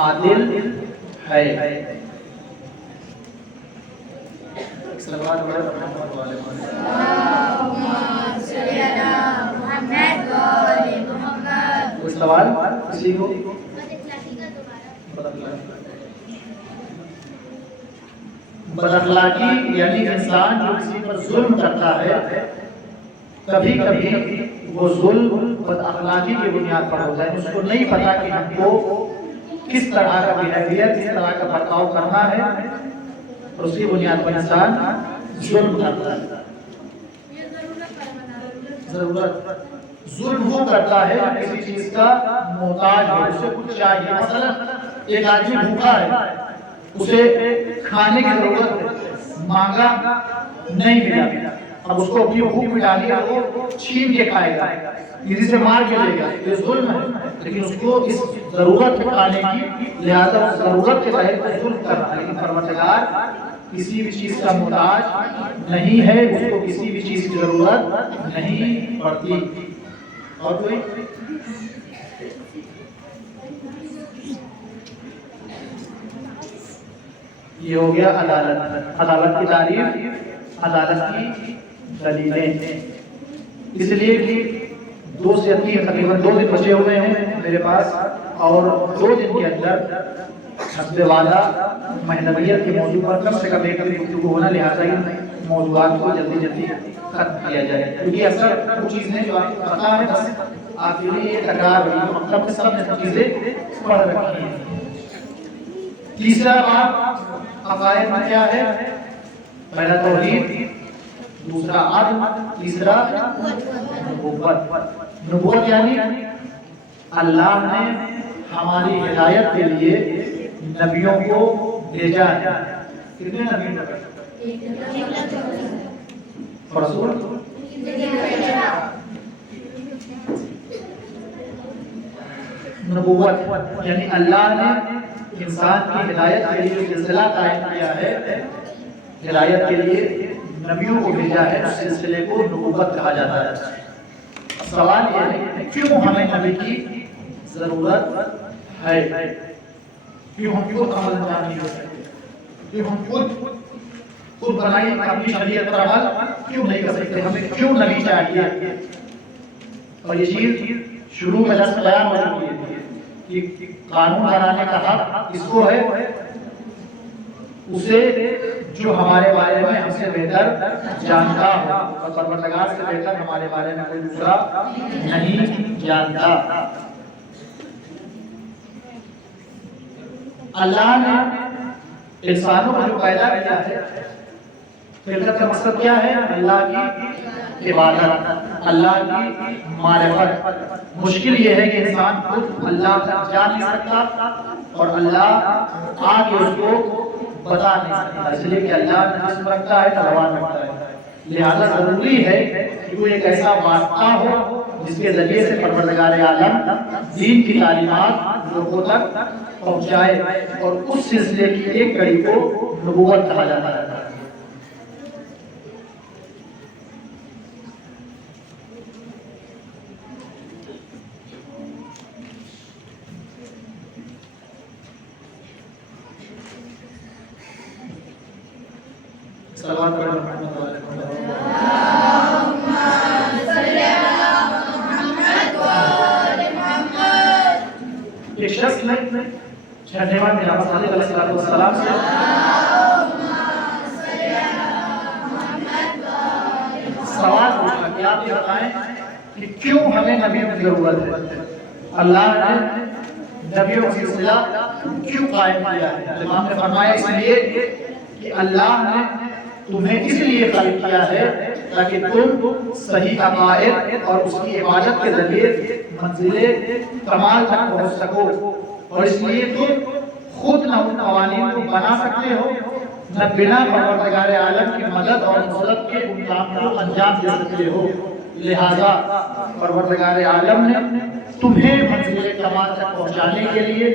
عادل ہے۔ صلوات اللہ علیہ وسلم۔ کوئی سوال کسی کو؟ بد اخلاقی یعنی انسان جو کسی پر ظلم کرتا ہے، کبھی کبھی وہ ظلم بد اخلاقی کی بنیاد پر ہوتا ہے، اس کو نہیں پتا کہ ہم کو کس طرح کا بیہیویئر، کس طرح کا برتاؤ کرنا ہے، اور اس کی بنیاد پر انسان ظلم کرتا ہے۔ ضرورت ظلم وہ کرتا ہے کسی چیز کا محتاج ہے، اسے کچھ چاہیے۔ مثلا ایک آدمی بھوکا ہے، اسے کھانے کی ضرورت ہے، مانگا نہیں ملا، اب اس کو اپنی بھوک مٹانی ہے، وہ چھین کے کھائے گا، کسی سے مار کے لے گا، یہ ظلم ہے۔ لیکن اس کو اس ضرورت ہے کھانے کی، لہذا اس ضرورت کے تحت وہ ظلم کر رہا ہے۔ لیکن پروردگار کسی بھی چیز کا محتاج نہیں ہے، اس کو کسی بھی چیز کی ضرورت نہیں پڑتی۔ اور کوئی؟ یہ ہو گیا عدالت۔ عدالت کی تعریف، عدالت کی دلیلیں، اس لیے کہ 2 سے 3 تقریباً 2 دن بچے ہوئے ہیں میرے پاس، اور 2 دن کے اندر حسب وعدہ مہنویت کے موضوع پر کم سے کم ایک گفتگو ہونا، لہٰذا ان موضوعات کو جلدی جلدی ختم کیا جائے، کیونکہ اکثر وہ چیزیں جو آپ کو پتا ہے بس آپ کے لیے یہ تکرار ہوئی، ہم سب نے سب چیزیں پڑھ رکھی ہیں۔ تیسرا باب عقائد میں کیا ہے؟ پہلا توحید، دوسرا عدل، تیسرا نبوت۔ نبوت یعنی اللہ نے ہماری ہدایت کے لیے نبیوں کو بھیجا ہے۔ کتنے نبی؟ اور رسول؟ نبوت یعنی اللہ نے انسان کی ہدایت کے لیے سلسلہ قائم کیا ہے، ہدایت کے لیے نبیوں کو بھیجا ہے، اس سلسلے کو نبوت کہا جاتا ہے۔ سوال یہ ہے کیوں ہمیں نبی کی ضرورت ہے؟ کیوں ہم خود عمل انجام نہیں کر سکتے؟ کیوں ہم خود بنائی اپنی شریعت پر عمل کیوں نہیں کر سکتے؟ ہمیں کیوں نبی چاہیے؟ اور یہ چیز شروع میں جس بیان ہو چکی ہے کہ قانون بنانے کا حق کس کو ہے؟ اسے جو ہمارے بارے میں ہم سے بہتر جانتا ہو، اور پروردگار سے بہتر ہمارے بارے میں کوئی دوسرا نہیں جانتا۔ اللہ نے انسانوں کو جو پیدا کیا ہے، خلقت کا مقصد کیا ہے؟ اللہ کی عبادت، اللہ کی معرفت۔ مشکل یہ ہے کہ انسان خود اللہ تک جا نہیں سکتا، اور اللہ آ کے اس کو بتا نہیں سکتا، اس لیے کہ اللہ نہ جسم رکھتا ہے نہ روان رکھتا ہے۔ لہذا ضروری ہے کہ کوئی ایک ایسا واسطہ ہو جس کے ذریعے سے پروردگار عالم دین کی تعلیمات لوگوں تک پہنچائے، اور اس سلسلے کی ایک کڑی کو نبوت کہا جاتا ہے۔ صلوات اللہ ایک شخص نے چھٹےواں میں نبی صلی اللہ علیہ وسلم سے سوال پوچھا کہ آپ یہ بتائیں کہ کیوں ہمیں نبیوں کی ضرورت ہے؟ اللہ نے نبیوں کا سلسلہ کیوں قائم کیا ہے؟ امام نے فرمایا اس لیے کہ اللہ نے تمہیں اس لیے خلق کیا ہے تاکہ تم صحیح عقائد اور اس کی عبادت کے ذریعے منزل کمال تک پہنچ سکو، اور اس لیے تم خود نہ ان قوانین کو بنا سکتے ہو نہ بنا پروردگار عالم کی مدد اور نصرت کے ان کام کو انجام دے سکتے ہو۔ لہذا پروردگار عالم نے تمہیں منزل کمال تک پہنچانے کے لیے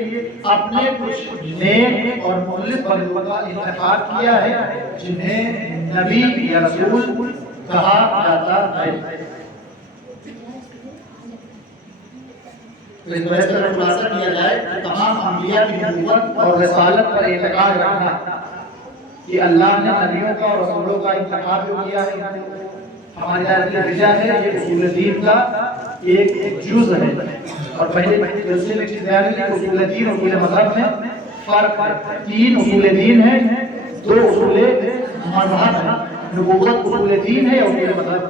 اپنے کچھ نیک اور مخلص بندوں کا انتخاب کیا ہے جنہیں نبی یا رسول کہا جاتا ہے۔ تو اس بحث کا خلاصہ کیا جائے کہ تمام انبیاء کی نبوت اور رسالت پر اعتقاد رکھنا کہ اللہ نے نبیوں کا اور رسولوں کا انتخاب جو کیا ہے ہماری وجہ ہے، یہ اصول دین کا ایک جز ہے۔ اور پہلے جلسے میں چیز بیان کی اصول دین اور اصول مذہب میں فرق ہے۔ تین اصول دین ہیں، دو اصول مذہب ہیں۔ نبوت اصول دین ہے یا اصول مذہب؟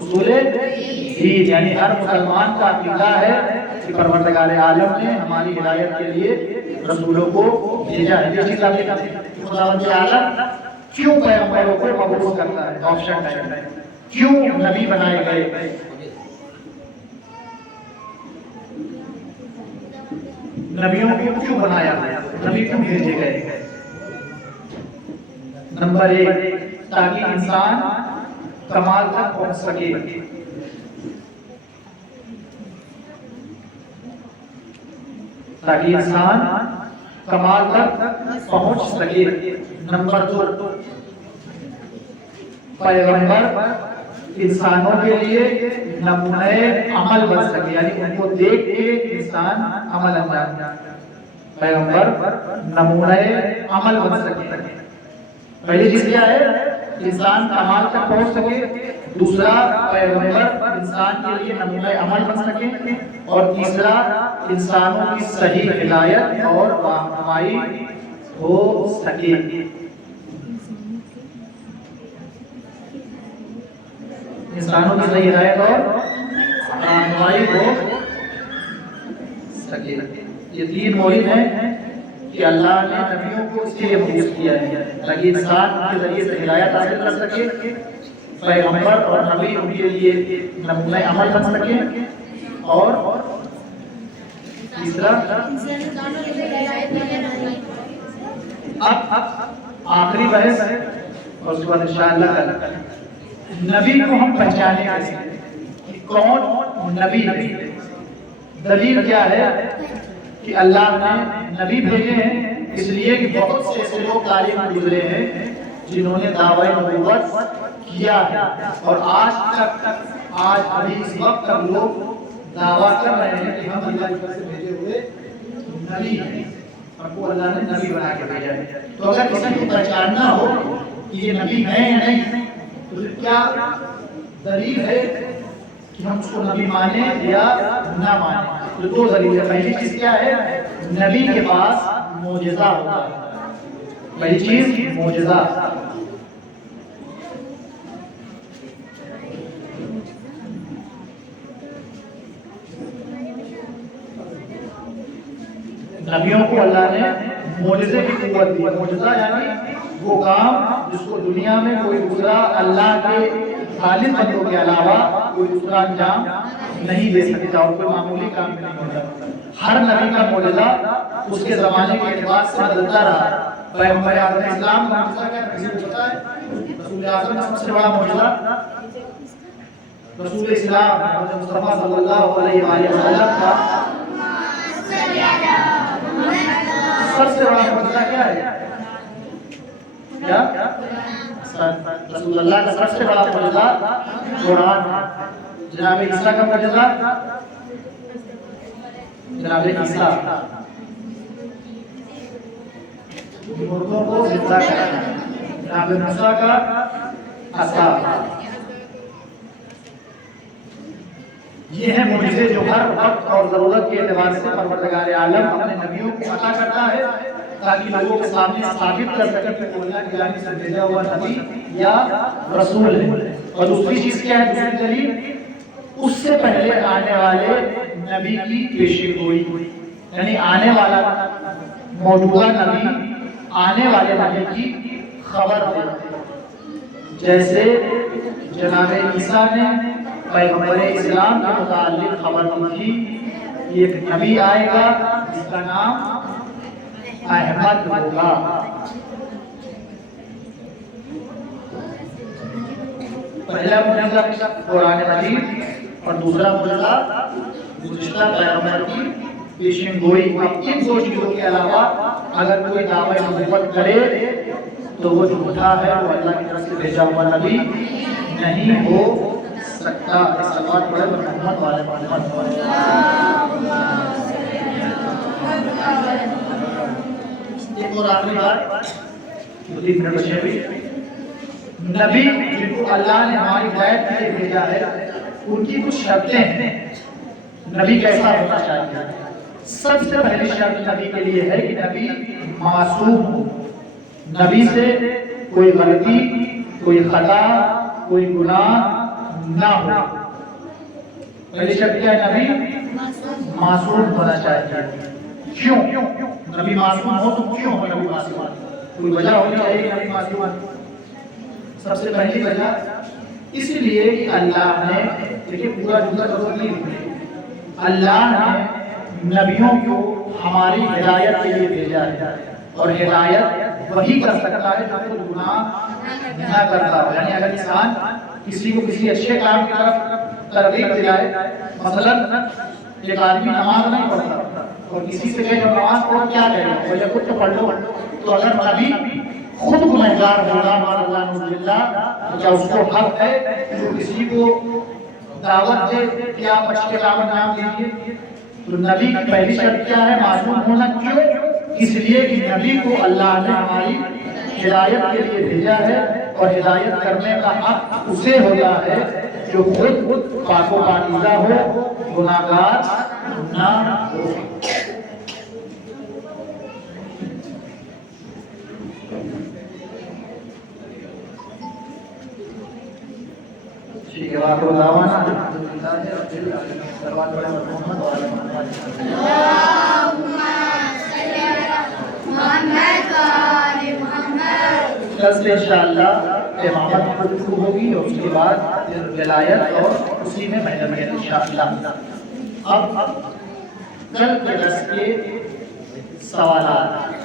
اصول دین، یعنی ہر مسلمان کا عقیدہ ہے کہ پروردگار عالم نے ہماری ہدایت کے لیے رسولوں کو بھیجا ہے۔ یہ چیز آپ دیکھیں خداوند عالم کیوں پیغمبروں کو مبعوث کرتا ہے، آپشن ہے، کیوں نبی بنائے گئے، نبیوں کو کیوں بنایا، نبی کیوں بھیجے گئے؟ نمبر ایک، تاکہ انسان کمال تک پہنچ سکے، تاکہ انسان کمال تک پہنچ سکے۔ نمبر دو، پیغمبر انسانوں کے لیے نمونہ عمل بن سکے، یعنی ان کو دیکھ کے انسان عمل انجام دے۔ پیغمبر نمونہ عمل بن سکے۔ پہلی چیز کیا ہے؟ انسان کمال تک پہنچ سکے۔ دوسرا، پیغمبر انسان کے لیے نمونہ عمل بن سکے۔ اور تیسرا، انسانوں کی صحیح ہدایت اور رہنمائی ہو سکے۔ انسانوں کی صحیح ہدایت اور رہنمائی ہو سکے۔ یہ تین مورد ہیں کہ اللہ نے نبیوں کو اس لیے مبعوث کیا ہے تاکہ انسان کے ذریعے سے ہدایت حاصل کر سکے، پیغمبر اور نبی ان کے لیے نمونہ عمل بن سکے، اور تیسرا اب آخری بحث ہے اور اس کے بعد انشاءاللہ نبی کو ہم پہچانے کیسے کہ کون نبی ہے؟ دلیل کیا ہے کہ اللہ نے نبی بھیجے ہیں اس لیے کہ بہت سے ایسے لوگ تاریخ میں گزرے ہیں جنہوں نے دعوی نبوت کیا ہے، اور آج ابھی اس وقت تک لوگ دعویٰ کر رہے ہیں کہ ہم اللہ کی طرف سے بھیجے ہوئے نبی ہیں، اور وہ اللہ نے نبی بنا کے بھیجا ہے۔ تو اگر کسی کو پہچاننا ہو کہ یہ نبی ہے یا نہیں، تو کیا دلیل ہے کہ ہم اس کو نبی مانیں یا نہ مانیں؟ تو دو دلیل ہے۔ پہلی چیز کیا ہے؟ نبی کے پاس معجزہ ہوتا ہے۔ پہلی چیز معجزہ۔ نبیوں کو اللہ نے معجزے کی قوت دی۔ معجزہ یعنی وہ کام جس کو دنیا میں کوئی دوسرا اللہ کے خالص بندوں کے علاوہ کوئی دوسرا انجام نہیں دے سکتا، اور کوئی معمولی کام نہیں ہوتا۔ ہر نبی کا معجزہ اس کے زمانے کے اعتبار سے بدلتا رہا۔ پیغمبر اعظم اسلام کا معجزہ کیا ہے؟ کسی کو پتہ ہے؟ رسول اعظم کا سب سے بڑا معجزہ رسول اسلام حضرت مصطفیٰ صلی اللہ علیہ وآلہ وسلم کا سب سے بڑا معجزہ کیا ہے؟ کیا؟ رسول اللہ کا سب سے بڑا معجزہ قرآن ہے۔ جناب عیسیٰ کا معجزہ جناب عیسیٰ مردوں کو زندہ کرنا، جناب موسیٰ کا عصا۔ یہ ہیں معجزے جو ہر وقت اور ضرورت کے اعتبار سے پروردگار عالم اپنے نبیوں کو عطا کرتا ہے تاکہ لوگوں کے سامنے ثابت کر سکے کہ وہ اللہ کی جانب سے بھیجا ہوا نبی یا رسول ہے۔ اور دوسری چیز کیا ہے؟ دوسری دلیل اس سے پہلے آنے والے نبی کی پیشین گوئی، یعنی آنے والا موجودہ نبی آنے والے نبی کی خبر دے، جیسے جناب عیسیٰ نے پیغمبر اسلام کے متعلق خبر دی تھی کہ ایک نبی آئے گا جس کا نام احمد ہوگا۔ پہلا معجزہ قرآن مجید اور دوسرا معجزہ گزشتہ پیغمبر کی پیشن گوئی۔ اب ان دو چیزوں کے علاوہ اگر کوئی دعوی نبوت کرے تو وہ جھوٹا ہے، وہ اللہ کی طرف سے بھیجا ہوا نبی نہیں ہو سکتا۔ صلوات پڑھیں محمد والے محمد۔ ایک اور آخری بات، 2-3 منٹ بچے بھی، نبی جن کو اللہ نے ہماری ہدایت کے لیے بھیجا ہے ان کی کچھ شرطیں ہیں۔ نبی کیسا ہونا چاہیے؟ سب سے پہلی شرط نبی کے لیے ہے کہ نبی معصوم ہو، نبی سے کوئی غلطی، کوئی خطا، کوئی گناہ نہ ہو۔ پہلی شرط کیا ہے؟ نبی معصوم ہونا چاہیے۔ کیوں نبی معصوم ہو تو کیوں ہو نبی معصوم؟ کوئی وجہ ہونی چاہیے کہ نبی معصوم؟ سب سے پہلی وجہ اس لیے کہ اللہ نے، دیکھیں پورا جملہ نہیں، اللہ نے نبیوں کو ہماری ہدایت کے لیے بھیجا ہے، اور ہدایت وہی کر سکتا ہے جو خود گناہ نہ کرتا ہو۔ یعنی اگر انسان کسی کو کسی اچھے کام کی طرف ترغیب دلائے، مثلا ایک آدمی نماز نہیں پڑھتا اور کسی سے کہے جو نماز پڑھو کیا کہے گا، وہ خود تو پڑھ لو، تو اگر نبی خود گنہگار ہوگا تو کیا اس کو حق ہے جو کسی کو دعوت دے کہ آپ اچھے کام نام دیجیے؟ تو نبی کی پہلی شرط کیا ہے؟ معصوم ہونا۔ کیوں؟ اس لیے کہ نبی کو اللہ نے ہماری ہدایت کے لیے بھیجا ہے، اور ہدایت کرنے کا حق اسے ہوتا ہے جو خود پاک و پاکیزہ ہو، گناہگار نہ ہو۔ ٹھیک ہے، آپ کو دعوانا کل سے انشاءاللہ امامت شروع ہوگی اور اس کے بعد ولایت اور اسی میں محنت ہے انشاءاللہ۔ اب کل کے درس کے سوالات۔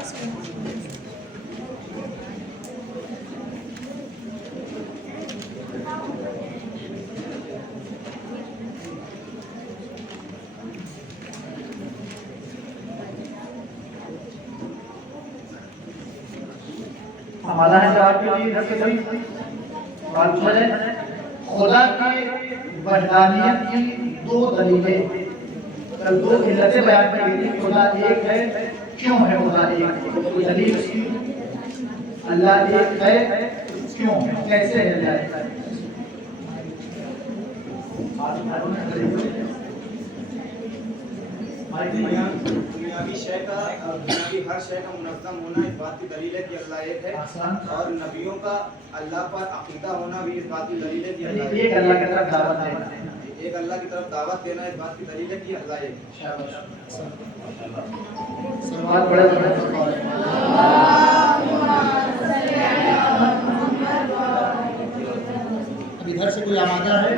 ہمارا ہے جواب کے لیے گھر سے کوئی بات ہے؟ خدا کی وحدانیت کی 2 دلیلیں، کل 2 علتیں بیان کی گئی تھی۔ خدا ایک ہے، کیوں ہے خدا ایک؟ کوئی دلیل اس کی؟ اللہ ایک ہے، کیوں؟ کیسے ہے اللہ ایک؟ دنیاوی شے کا، دنیاوی ہر شے کا منظم ہونا اس بات کی دلیل ہے کہ اللہ ایک ہے، اور نبیوں کا اللہ پر عقیدہ ہونا بھی اس بات کی دلیل ہے کہ اللہ ایک اللہ کی طرف دعوت دینا، ایک اللہ کی طرف دعوت دینا اس بات کی دلیل ہے کہ اللہ ایک ہے۔ سوال بڑے بڑے اب ادھر سے کوئی آمادہ ہے؟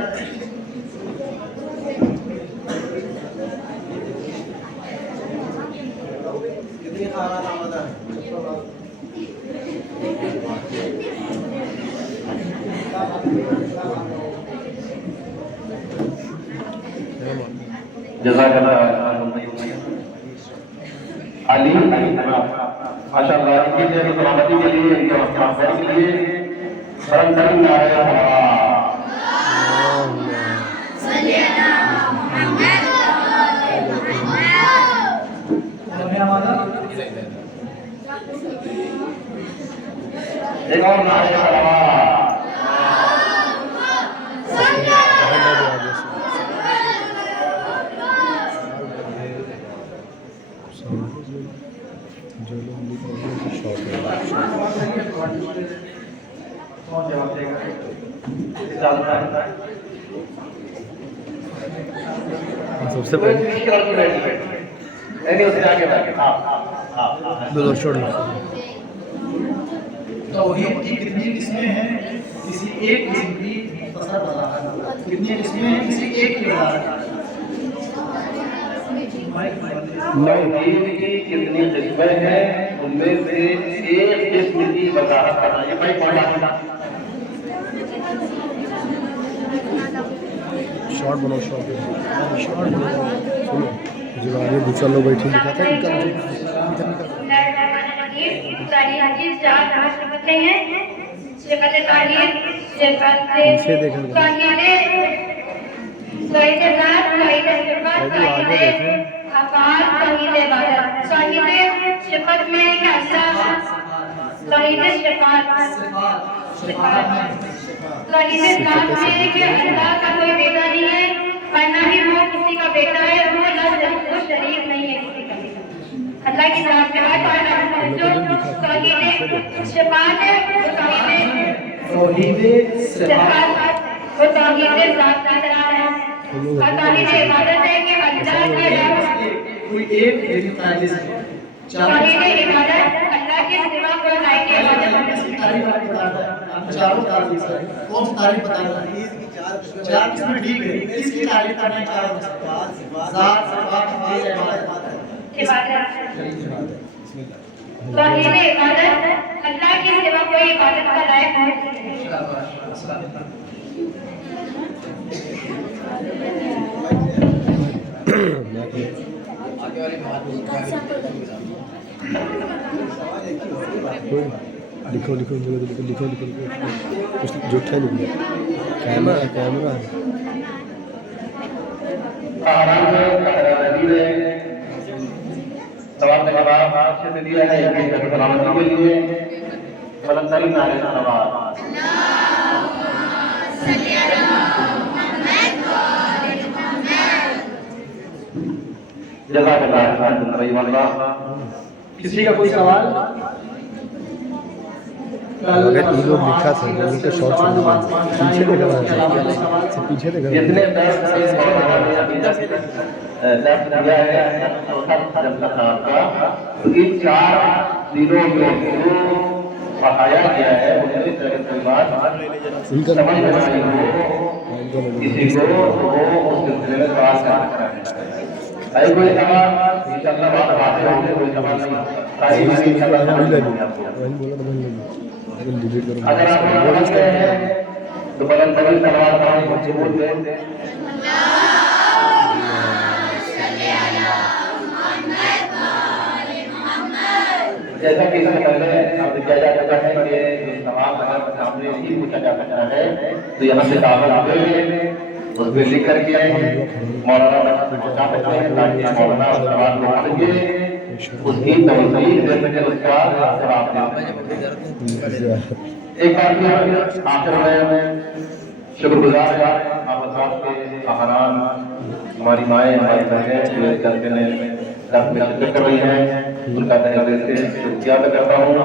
کتنی خانہ آمادہ ہے؟ جزاک اللہ علی ماشاء اللہ ان کی سلامتی کے لیے، ان کے محفوظ کے لیے کرم کرم نعرہ ایک اور نعرہ سب سے پہلے دو چھوڑ لو توحید کی کتنی قسمیں ہیں کسی ایک قسم کی مختصر وضاحت. کتنی قسمیں ہیں کسی ایک کی وضاحت. توحید کی کتنی قسمیں ہیں ان میں سے ایک قسم کی وضاحت کرنا. یہ بھائی پڑھا شارٹ بناؤ شارٹ بناؤ جو آگے دوسرا لوگ بیٹھے لکھا تھا ان کا اللہ کا کوئی بیٹا نہیں ہے اور نہ ہی وہ کسی کا بیٹا ہے اور وہ شریک نہیں ہے کسی کا بیٹا. اللہ کی ذات میں ہے جو توحید صفات ہے توحید صفات وہ توحید ذات کا اقرار ہے اور توحید عبادت ہے کہ اللہ کے علاوہ کوئی ایک تعریف ہے. توحید عبادت اللہ کے سوا کوئی غیر کی عبادت چاروں تعریف ہے. کون سی تعریف بتا رہا ہے؟ چار قسمیں ٹھیک ہے. کس کی تعریف کرنا ہے؟ چاروں ذات صفات افعال عبادت. توحید عبادت اللہ کے سوا کوئی عبادت کا لائق نہیں. لکھو لکھو لکھو لکھو لکھو جو اٹھا لکھو کیمرہ سوال کا جواب اچھے سے دیا ہے. سلامتی کے لیے بلند ترین نعرے کا سوال. جزاک اللہ. کسی کا کوئی سوال؟ اگر تین لوگ لکھا تھا ان کے شارٹ پیچھے دیکھ رہا ہے پیچھے دیکھ جتنے رہا درس دیا ہے تو ان 4 دنوں میں جو پڑھایا گیا ہے ان کا سمجھ میں آئی ہو کسی کو تو وہ اس سلسلے میں سوال کر سکتا ہے. اے کوئی سوال انشاءاللہ بات باتیں ہوں گے. کوئی سوال نہیں اگر آپ سمجھتے ہیں تو بلند بلند سوال کرنے کو ضرور دیں. جیسا کہ اس سے پہلے آپ کیا جا سکتا ہے کہ یہ سوال اگر سامنے نہیں پوچھا جا سکتا ہے تو یہاں سے کاغذ آتے ہیں اس پہ لکھ کر کے مولانا تک پہنچا سکتے ہیں تاکہ مولانا سوال کو پڑھ کے اس کی توضیح دے سکے اس کا جواب دے سکے. ایک بار پھر آخر میں شکر گزار آپ حضرات کے خاندان ہماری مائیں ہماری بہنیں جو اس جلسے میں درس میں شرکت کر رہی ہیں ان کا تہہ دل سے شکریہ ادا کرتا ہوں.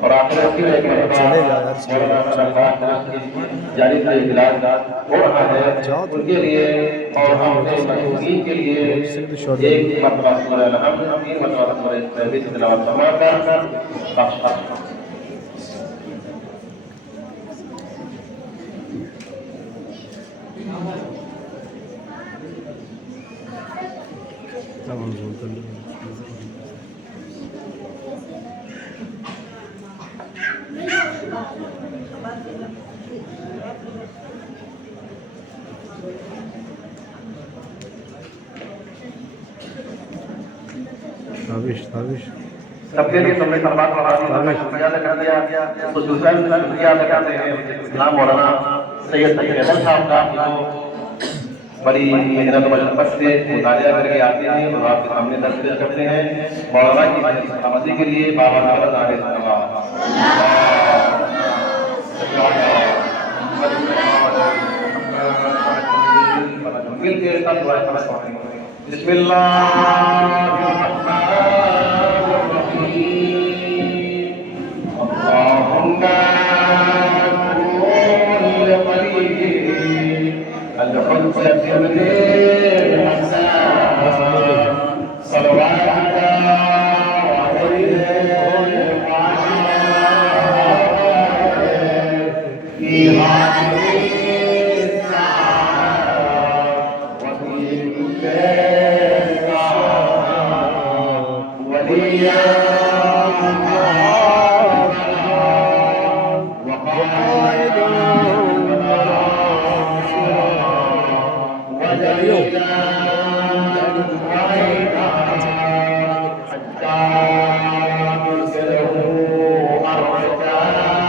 اور آخر میں ایک مرتبہ جاری کا اجلاس ہو رہا ہے ان کے لیے اور ہم کے لیے ایک مرتبہ سورہ الحمد 3 مرتبہ سورہ تحریر کی تلاوت فرما کر سب کے لیے تم نے سلامات شکریہ ادا کر دیا. خصوصاً شکریہ ادا کرتے ہیں اسلام مولانا سید حیدر صاحب کا جو بڑی محنت و مشقت سے مطالعہ کر کے آتے ہیں اور آپ کے سامنے درس پیش کرتے ہیں. مولانا کی سلامتی کے لیے بابا نواز علیہ السلام مل کے سب دعائیں سمجھ پڑھیں گے. بسم اللہ